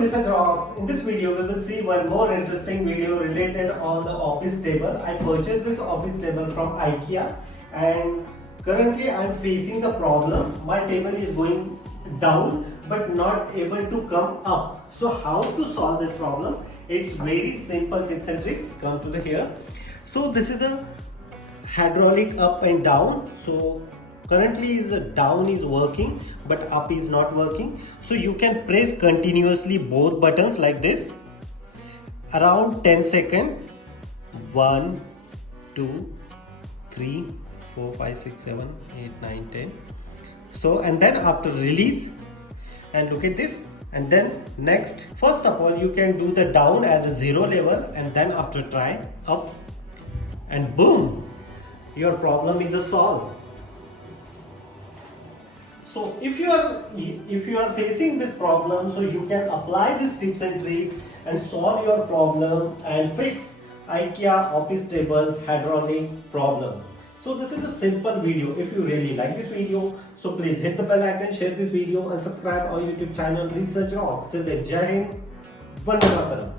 Research Rocks. In this video we will see one more interesting video related on the office table. I purchased this office table from IKEA and currently I am facing the problem. My table is going down but not able to come up. So how to solve this problem? It's very simple tips and tricks. Come to the here. So this is a hydraulic up and down. So currently is down is working but up is not working. So you can press continuously both buttons like this around 10 seconds. 1 2 3 4 5 6 7 8 9 10. So and then after release and look at this, and then next, first of all you can do the down as a 0 level and then after try up and boom, your problem is solved. So if you are facing this problem, so you can apply these tips and tricks and solve your problem and fix IKEA office table hydraulic problem. So this is a simple video. If you really like this video, so please hit the bell icon, share this video and subscribe our YouTube channel Research Rocks. Till then, Jai Hind, Vande Mataram.